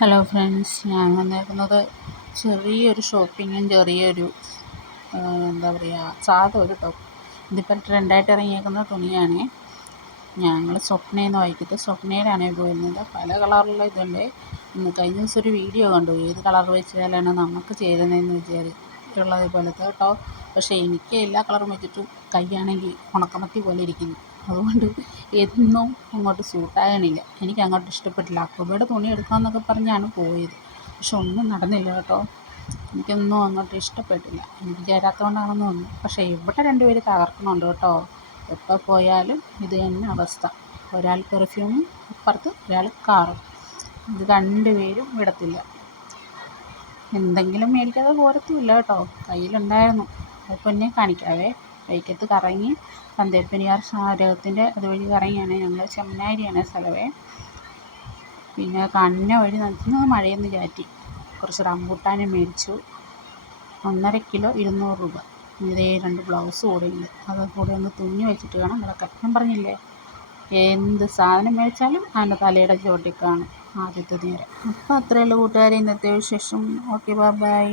Hello friends, ഞാൻ വന്നേക്കുന്നത് ചെറിയൊരു ഷോപ്പിങ്ങും ചെറിയൊരു എന്താ പറയുക സാധാ ഒരു ടോപ്പ്. ഇതിപ്പോൾ ട്രെൻഡായിട്ട് ഇറങ്ങിയേക്കുന്ന തുണിയാണ്. ഞങ്ങൾ സ്വപ്നയെന്ന് വായിക്കത്ത് സ്വപ്നയിലാണ് പോയിരുന്നത്. പല കളറുള്ള ഇതുണ്ട്. കഴിഞ്ഞ ദിവസം ഒരു വീഡിയോ കണ്ടു, ഏത് കളർ വെച്ചാലാണ് നമുക്ക് ചേരുന്നതെന്ന് വിചാരിച്ചുള്ളത് പോലത്തെ കേട്ടോ. പക്ഷേ എനിക്ക് എല്ലാ കളറും വെച്ചിട്ടും കൈയാണെങ്കിൽ ഉണക്കമത്തി പോലെ ഇരിക്കുന്നു. അതുകൊണ്ട് എന്നും അങ്ങോട്ട് സൂട്ടാകണില്ല. എനിക്ക് അങ്ങോട്ട് ഇഷ്ടപ്പെട്ടില്ല. അക്കുബയുടെ തുണി എടുക്കാമെന്നൊക്കെ പറഞ്ഞാണ് പോയത്, പക്ഷെ ഒന്നും നടന്നില്ല കേട്ടോ. എനിക്കൊന്നും അങ്ങോട്ട് ഇഷ്ടപ്പെട്ടില്ല. എനിക്ക് ചേരാത്തതുകൊണ്ടാണെന്ന് തോന്നുന്നു. പക്ഷേ ഇവിടെ രണ്ടുപേര് തകർക്കണുണ്ട് കേട്ടോ. എപ്പോൾ പോയാലും ഇത് തന്നെ അവസ്ഥ. ഒരാൾ പെർഫ്യൂമും അപ്പുറത്ത് ഒരാൾ കാറും. ഇത് രണ്ടുപേരും വിടത്തില്ല. എന്തെങ്കിലും മേടിക്കാതെ പോരത്തുമില്ല കേട്ടോ. കയ്യിലുണ്ടായിരുന്നു. അതിപ്പോൾ എന്നെ കാണിക്കാവേ. വൈക്കത്ത് കറങ്ങി സന്ദേശപനിയാർ സ്മാരകത്തിൻ്റെ അതുവഴി കറങ്ങിയാണ് ഞങ്ങൾ. ചെമ്മനാരിയാണ് സ്ഥലമേ. പിന്നെ കന്ന വഴി നടത്തുന്നത് മഴയെന്ന് ചാറ്റി. കുറച്ച് റംബൂട്ടാനും മേടിച്ചു. 1.5 കിലോ 200 രൂപ. ഇതേ 2 ബ്ലൗസ് കൂടെ ഉണ്ട്. അത് കൂടെ ഒന്ന് തുന്നി വെച്ചിട്ട് വേണം കിടക്കാൻ. ഞാൻ പറഞ്ഞില്ലേ, എന്ത് സാധനം മേടിച്ചാലും അതിൻ്റെ തലയുടെ ചോട്ടിൽ കാണും ആദ്യത്തെ നേരം. അപ്പോൾ അത്രയേ ഉള്ളൂ കൂട്ടുകാരെ, ഇന്നത്തെ വിശേഷം. Okay, by.